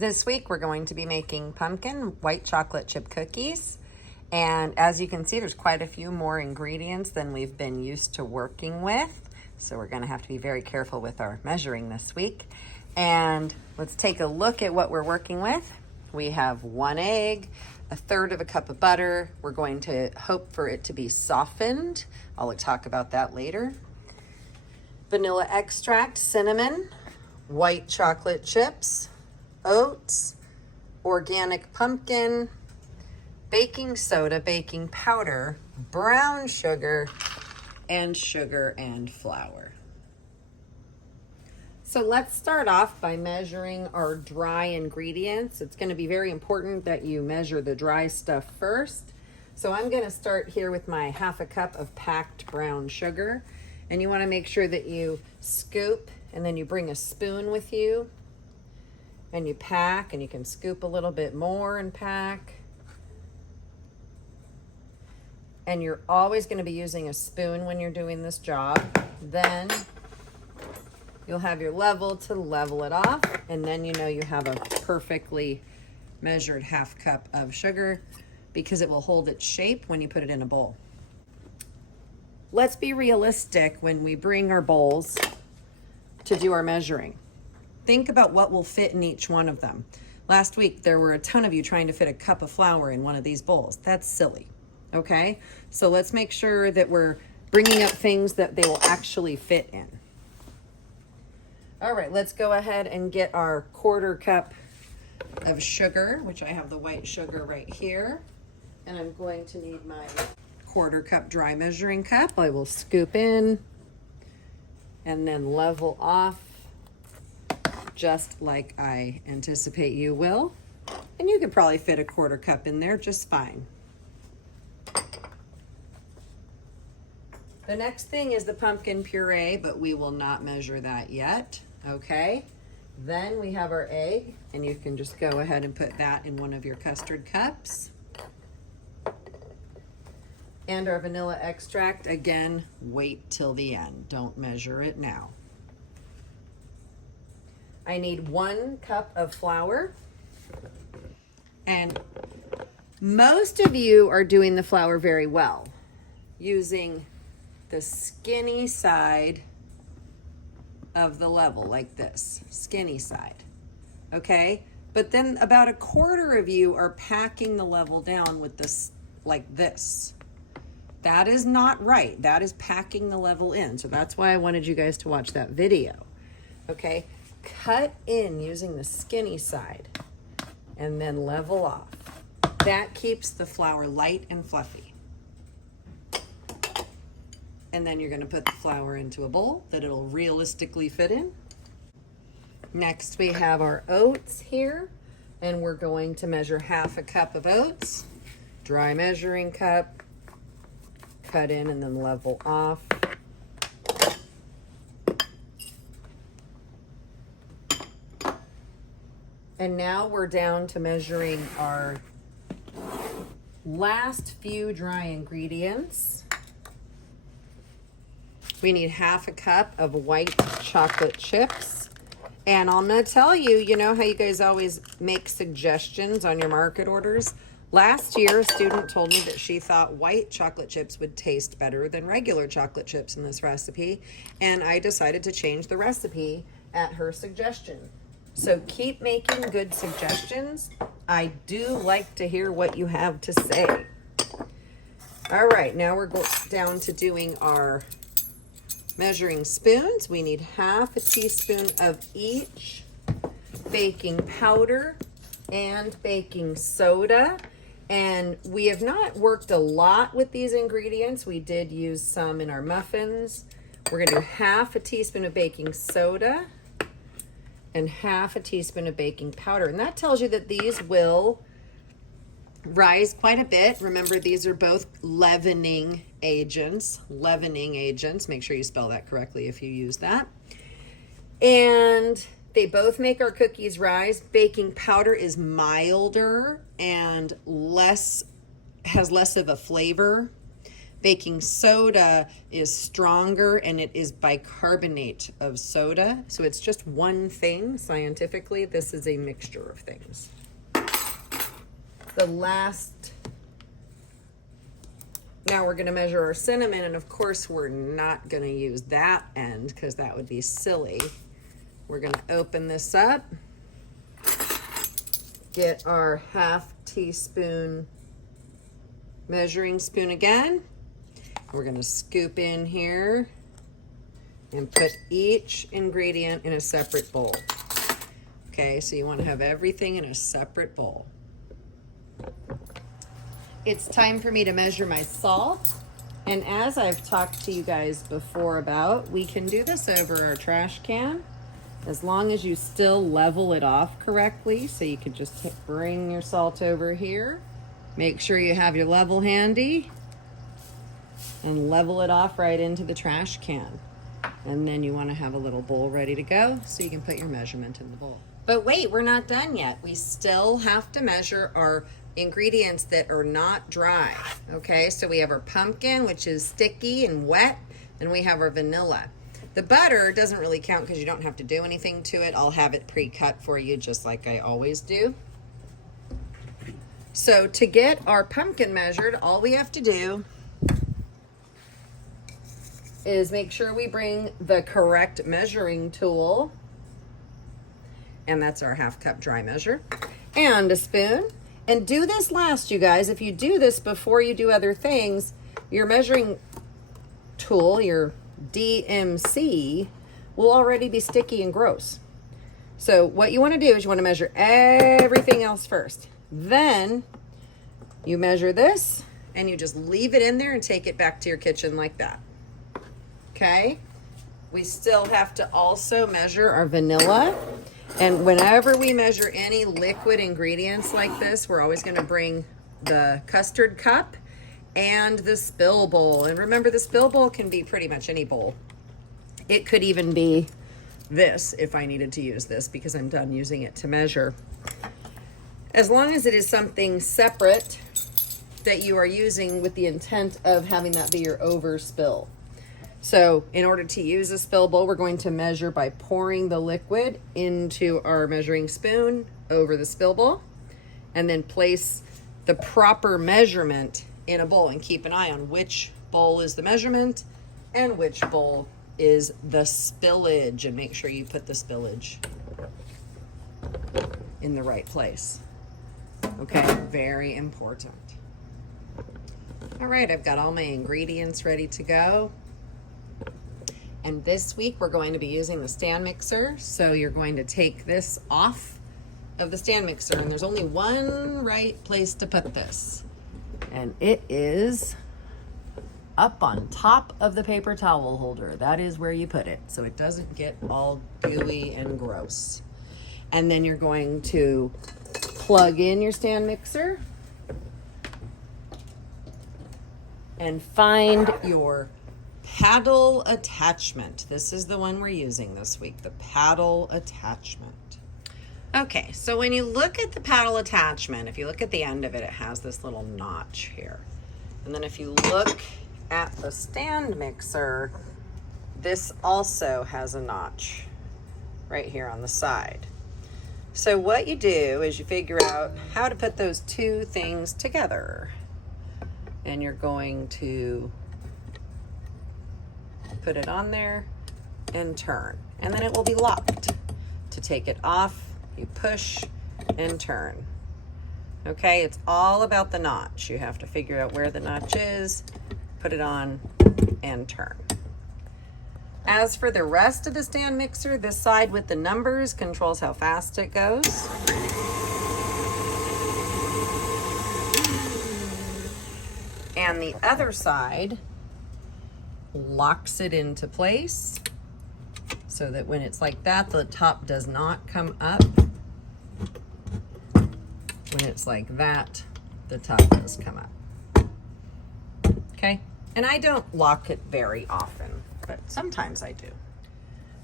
This week we're going to be making pumpkin white chocolate chip cookies. And as you can see, there's quite a few more ingredients than we've been used to working with. So we're gonna have to be very careful with our measuring this week. And let's take a look at what we're working with. We have 1 egg, 1/3 of a cup of butter. We're going to hope for it to be softened. I'll talk about that later. Vanilla extract, cinnamon, white chocolate chips, oats, organic pumpkin, baking soda, baking powder, brown sugar and flour. So let's start off by measuring our dry ingredients. It's going to be very important that you measure the dry stuff first. So I'm going to start here with my 1/2 cup of packed brown sugar. And you want to make sure that you scoop and then you bring a spoon with you. And you pack, and you can scoop a little bit more and pack. And you're always going to be using a spoon when you're doing this job. Then you'll have your level to level it off, and then you know you have a perfectly measured 1/2 cup of sugar because it will hold its shape when you put it in a bowl. Let's be realistic when we bring our bowls to do our measuring. Think about what will fit in each one of them. Last week, there were a ton of you trying to fit a cup of flour in one of these bowls. That's silly, okay? So let's make sure that we're bringing up things that they will actually fit in. All right, let's go ahead and get our 1/4 cup of sugar, which I have the white sugar right here. And I'm going to need my 1/4 cup dry measuring cup. I will scoop in and then level off, just like I anticipate you will. And you could probably fit a 1/4 cup in there just fine. The next thing is the pumpkin puree, but we will not measure that yet, okay? Then we have our egg, and you can just go ahead and put that in one of your custard cups. And our vanilla extract, again, wait till the end. Don't measure it now. I need 1 cup of flour. And most of you are doing the flour very well, using the skinny side of the level, like this, skinny side, okay? But then about 1/4 of you are packing the level down with this, like this. That is not right. That is packing the level in. So that's why I wanted you guys to watch that video, okay? Cut in using the skinny side and then level off. That keeps the flour light and fluffy. And then you're going to put the flour into a bowl that it'll realistically fit in. Next we have our oats here, and we're going to measure 1/2 cup of oats, dry measuring cup, cut in and then level off. And now we're down to measuring our last few dry ingredients. We need 1/2 cup of white chocolate chips. And I'm gonna tell you, you know how you guys always make suggestions on your market orders? Last year, a student told me that she thought white chocolate chips would taste better than regular chocolate chips in this recipe. And I decided to change the recipe at her suggestion. So keep making good suggestions. I do like to hear what you have to say. All right, now we're down to doing our measuring spoons. We need 1/2 teaspoon of each baking powder and baking soda. And we have not worked a lot with these ingredients. We did use some in our muffins. We're gonna do 1/2 teaspoon of baking soda and 1/2 teaspoon of baking powder. And that tells you that these will rise quite a bit. Remember, these are both leavening agents. Make sure you spell that correctly if you use that. And they both make our cookies rise. Baking powder is milder and has less of a flavor. Baking soda is stronger and it is bicarbonate of soda. So it's just one thing scientifically. This is a mixture of things. Now we're going to measure our cinnamon, and of course we're not going to use that end because that would be silly. We're going to open this up, get our 1/2 teaspoon measuring spoon again. We're going to scoop in here and put each ingredient in a separate bowl. Okay, so you want to have everything in a separate bowl. It's time for me to measure my salt. And as I've talked to you guys before about, we can do this over our trash can as long as you still level it off correctly. So you can just bring your salt over here. Make sure you have your level handy and level it off right into the trash can. And then you want to have a little bowl ready to go so you can put your measurement in the bowl. But wait, we're not done yet. We still have to measure our ingredients that are not dry. Okay, so we have our pumpkin, which is sticky and wet, and we have our vanilla. The butter doesn't really count because you don't have to do anything to it. I'll have it pre-cut for you just like I always do. So to get our pumpkin measured, all we have to do is make sure we bring the correct measuring tool, and that's our 1/2 cup dry measure, and a spoon. And do this last, you guys. If you do this before you do other things, your measuring tool, your DMC, will already be sticky and gross. So what you want to do is you want to measure everything else first. Then you measure this and you just leave it in there and take it back to your kitchen like that. Okay? We still have to also measure our vanilla. And whenever we measure any liquid ingredients like this, we're always going to bring the custard cup and the spill bowl. And remember, the spill bowl can be pretty much any bowl. It could even be this if I needed to use this because I'm done using it to measure. As long as it is something separate that you are using with the intent of having that be your overspill. So in order to use a spill bowl, we're going to measure by pouring the liquid into our measuring spoon over the spill bowl, and then place the proper measurement in a bowl and keep an eye on which bowl is the measurement and which bowl is the spillage, and make sure you put the spillage in the right place. Okay, very important. All right, I've got all my ingredients ready to go. And this week we're going to be using the stand mixer. So you're going to take this off of the stand mixer, and there's only one right place to put this. And it is up on top of the paper towel holder. That is where you put it, so it doesn't get all gooey and gross. And then you're going to plug in your stand mixer and find your paddle attachment. This is the one we're using this week, the paddle attachment. Okay, so when you look at the paddle attachment, if you look at the end of it, it has this little notch here. And then if you look at the stand mixer, this also has a notch right here on the side. So what you do is you figure out how to put those two things together. And you're going to put it on there and turn, and then it will be locked. To take it off, you push and turn. Okay, it's all about the notch. You have to figure out where the notch is, put it on, and turn. As for the rest of the stand mixer, this side with the numbers controls how fast it goes. And the other side locks it into place so that when it's like that, the top does not come up. When it's like that, the top does come up. Okay, and I don't lock it very often, but sometimes I do.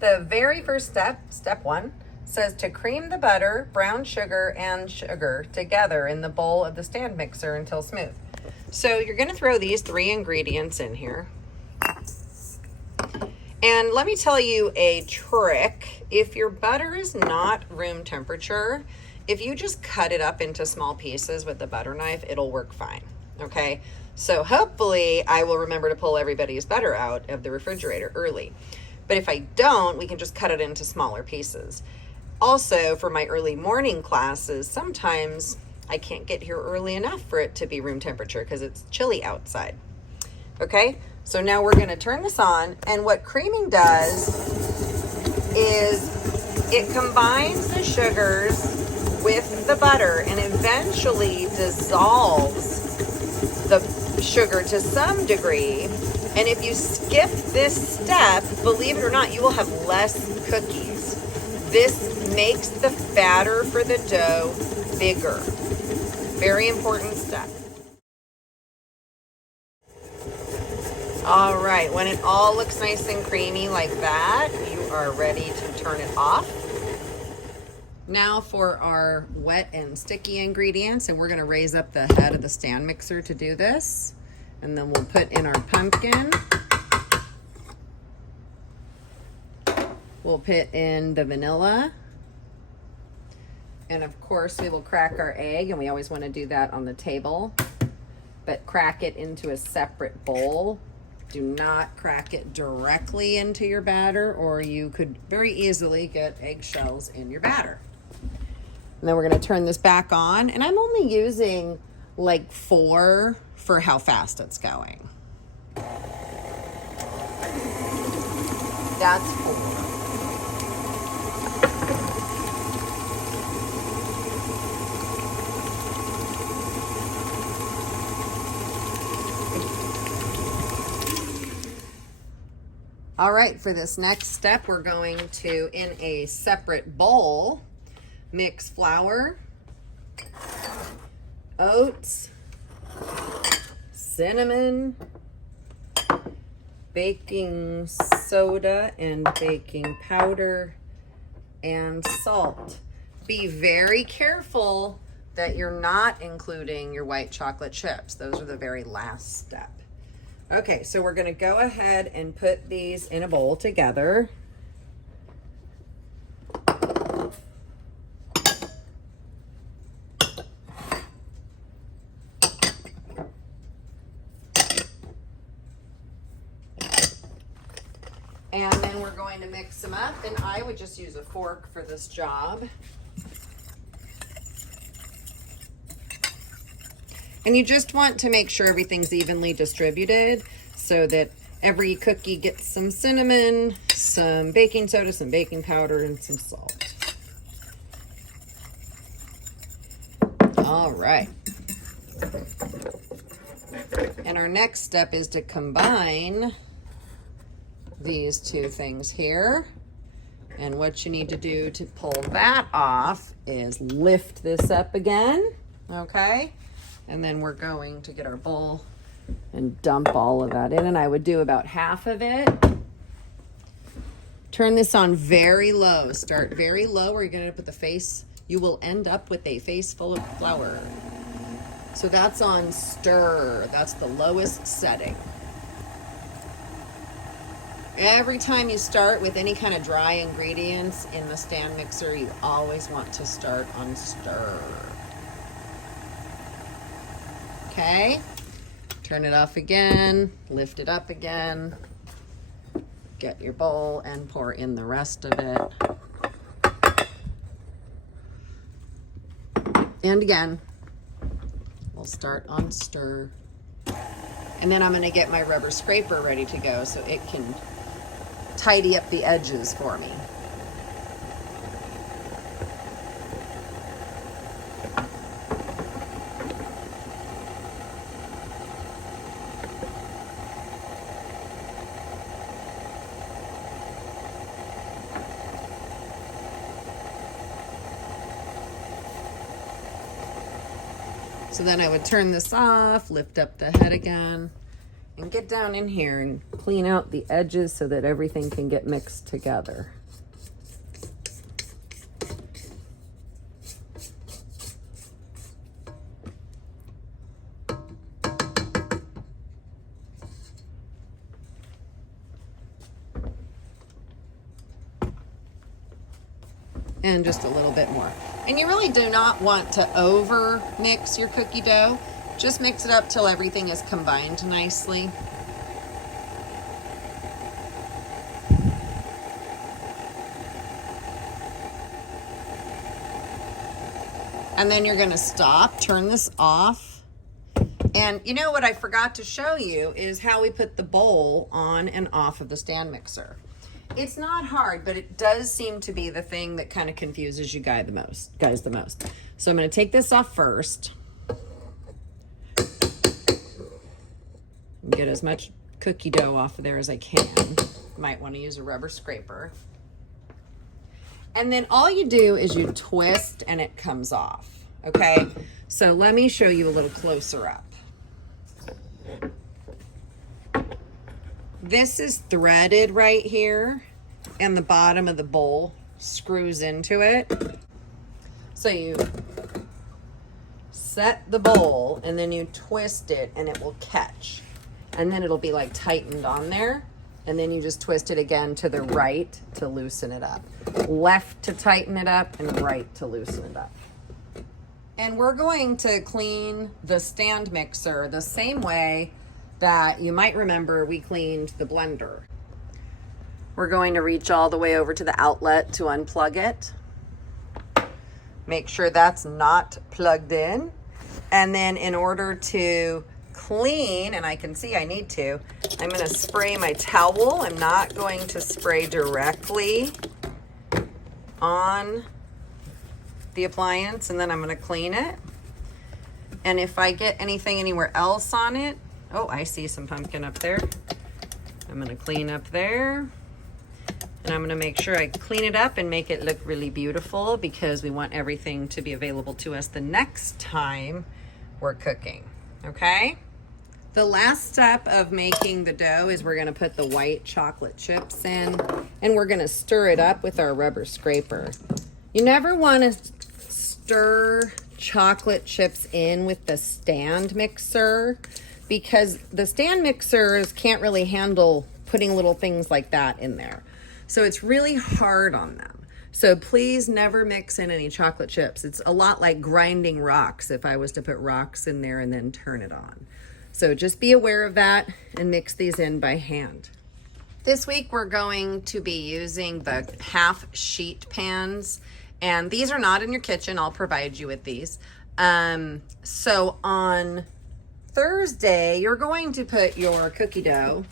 The very first step, step 1, says to cream the butter, brown sugar, and sugar together in the bowl of the stand mixer until smooth. So you're going to throw these 3 ingredients in here. And let me tell you a trick. If your butter is not room temperature, if you just cut it up into small pieces with the butter knife, it'll work fine, okay? So hopefully I will remember to pull everybody's butter out of the refrigerator early. But if I don't, we can just cut it into smaller pieces. Also, for my early morning classes, sometimes I can't get here early enough for it to be room temperature because it's chilly outside. Okay, so now we're gonna turn this on, and what creaming does is it combines the sugars with the butter and eventually dissolves the sugar to some degree. And if you skip this step, believe it or not, you will have less cookies. This makes the batter for the dough bigger. Very important step. All right, when it all looks nice and creamy like that, you are ready to turn it off. Now for our wet and sticky ingredients, and we're gonna raise up the head of the stand mixer to do this. And then we'll put in our pumpkin. We'll put in the vanilla. And of course we will crack our egg, and we always wanna do that on the table, but crack it into a separate bowl. Do not crack it directly into your batter, or you could very easily get eggshells in your batter. And then we're gonna turn this back on, and I'm only using like 4 for how fast it's going. That's 4. All right, for this next step, we're going to, in a separate bowl, mix flour, oats, cinnamon, baking soda and baking powder, and salt. Be very careful that you're not including your white chocolate chips. Those are the very last step. Okay, so we're gonna go ahead and put these in a bowl together. And then we're going to mix them up, and I would just use a fork for this job. And you just want to make sure everything's evenly distributed so that every cookie gets some cinnamon, some baking soda, some baking powder, and some salt. All right. And our next step is to combine these 2 things here. And what you need to do to pull that off is lift this up again, okay? And then we're going to get our bowl and dump all of that in, and I would do about half of it. Turn this on very low. Start very low, or you're gonna put the face, you will end up with a face full of flour. So that's on stir. That's the lowest setting. Every time you start with any kind of dry ingredients in the stand mixer, you always want to start on stir. Okay, turn it off again, lift it up again, get your bowl and pour in the rest of it. And again, we'll start on stir. And then I'm gonna get my rubber scraper ready to go so it can tidy up the edges for me. So then I would turn this off, lift up the head again, and get down in here and clean out the edges so that everything can get mixed together. and just a little bit more. And you really do not want to over mix your cookie dough. Just mix it up till everything is combined nicely. And then you're gonna stop, turn this off. And you know what I forgot to show you is how we put the bowl on and off of the stand mixer. It's not hard, but it does seem to be the thing that kind of confuses you guys the most. So I'm gonna take this off first. Get as much cookie dough off of there as I can. Might wanna use a rubber scraper. And then all you do is you twist and it comes off, okay? So let me show you a little closer up. This is threaded right here and the bottom of the bowl screws into it. So you set the bowl and then you twist it and it will catch. And then it'll be like tightened on there. And then you just twist it again to the right to loosen it up. Left to tighten it up and right to loosen it up. And we're going to clean the stand mixer the same way that you might remember we cleaned the blender. We're going to reach all the way over to the outlet to unplug it. Make sure that's not plugged in. And then in order to clean, and I can see I need to, I'm going to spray my towel. I'm not going to spray directly on the appliance, and then I'm going to clean it. And if I get anything anywhere else on it, oh, I see some pumpkin up there. I'm going to clean up there. And I'm going to make sure I clean it up and make it look really beautiful because we want everything to be available to us the next time we're cooking. Okay? The last step of making the dough is we're gonna put the white chocolate chips in and we're gonna stir it up with our rubber scraper. You never wanna stir chocolate chips in with the stand mixer because the stand mixers can't really handle putting little things like that in there. So it's really hard on them. So please never mix in any chocolate chips. It's a lot like grinding rocks if I was to put rocks in there and then turn it on. So just be aware of that and mix these in by hand. This week we're going to be using the half sheet pans, and these are not in your kitchen. I'll provide you with these. So on Thursday, you're going to put your cookie dough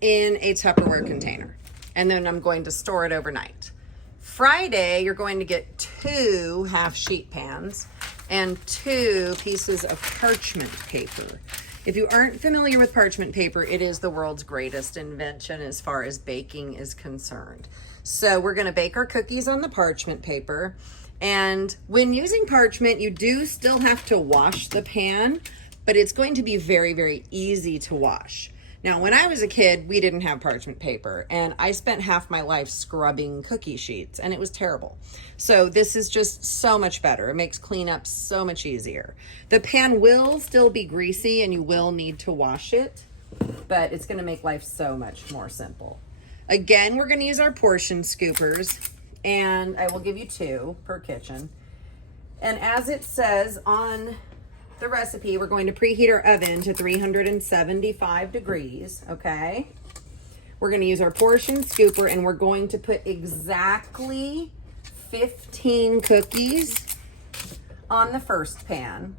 in a Tupperware container, and then I'm going to store it overnight. Friday, you're going to get 2 half sheet pans and 2 pieces of parchment paper. If you aren't familiar with parchment paper, it is the world's greatest invention as far as baking is concerned. So we're gonna bake our cookies on the parchment paper. And when using parchment, you do still have to wash the pan, but it's going to be very, very easy to wash. Now, when I was a kid, we didn't have parchment paper, and I spent half my life scrubbing cookie sheets, and it was terrible. So this is just so much better. It makes cleanup so much easier. The pan will still be greasy, and you will need to wash it, but it's gonna make life so much more simple. Again, we're gonna use our portion scoopers, and I will give you 2 per kitchen. And as it says on the recipe, we're going to preheat our oven to 375 degrees, okay? We're gonna use our portion scooper and we're going to put exactly 15 cookies on the first pan.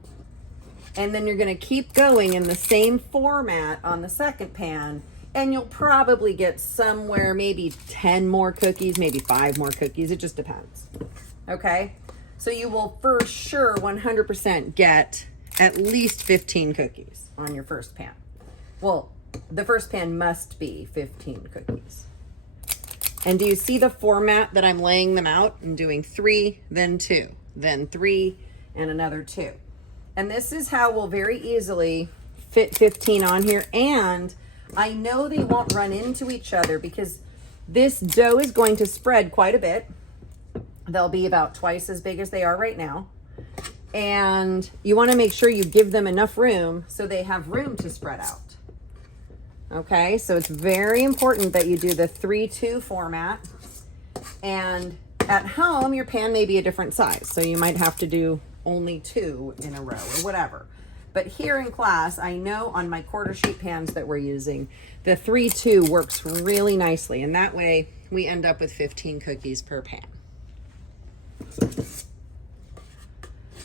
And then you're gonna keep going in the same format on the second pan, and you'll probably get somewhere maybe 10 more cookies, maybe 5 more cookies, it just depends, okay? So you will for sure 100% get at least 15 cookies on your first pan. Well, the first pan must be 15 cookies. And do you see the format that I'm laying them out? I'm doing 3, then 2, then 3, and another 2. And this is how we'll very easily fit 15 on here. And I know they won't run into each other because this dough is going to spread quite a bit. They'll be about twice as big as they are right now. And you want to make sure you give them enough room so they have room to spread out. Okay, so it's very important that you do the 3-2 format. And At home, your pan may be a different size, so you might have to do only 2 in a row or whatever. But here in class, I know on my quarter sheet pans that we're using, the 3-2 works really nicely, and that way we end up with 15 cookies per pan.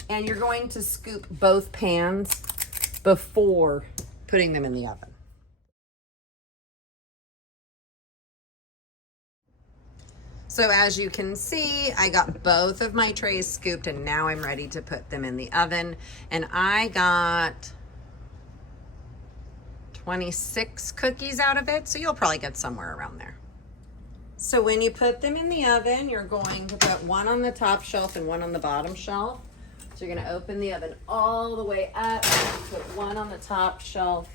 And you're going to scoop both pans before putting them in the oven. So as you can see, I got both of my trays scooped and now I'm ready to put them in the oven. And I got 26 cookies out of it, so you'll probably get somewhere around there. So when you put them in the oven, you're going to put one on the top shelf and one on the bottom shelf. So you're gonna open the oven all the way up, put one on the top shelf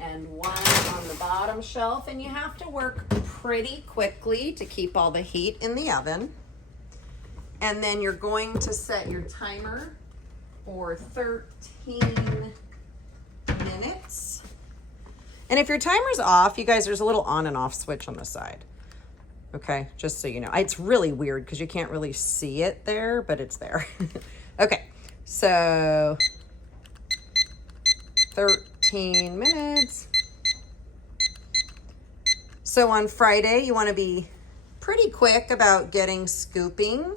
and one on the bottom shelf, and you have to work pretty quickly to keep all the heat in the oven. And then you're going to set your timer for 13 minutes. And if your timer's off, you guys, there's a little on and off switch on the side. Okay, just so you know. It's really weird because you can't really see it there, but it's there. Okay, so 13 minutes. So on Friday, you want to be pretty quick about getting scooping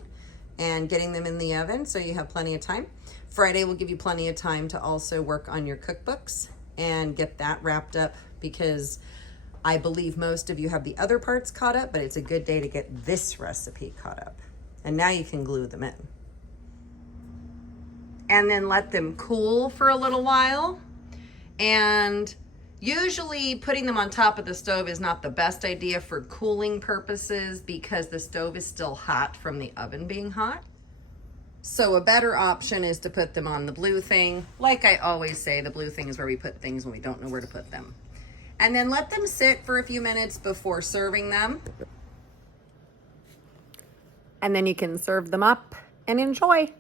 and getting them in the oven so you have plenty of time. Friday will give you plenty of time to also work on your cookbooks and get that wrapped up, because I believe most of you have the other parts caught up, but it's a good day to get this recipe caught up. And now you can glue them in. And then let them cool for a little while. And usually putting them on top of the stove is not the best idea for cooling purposes because the stove is still hot from the oven being hot. So a better option is to put them on the blue thing. Like I always say, the blue thing is where we put things when we don't know where to put them. And then let them sit for a few minutes before serving them. And then you can serve them up and enjoy.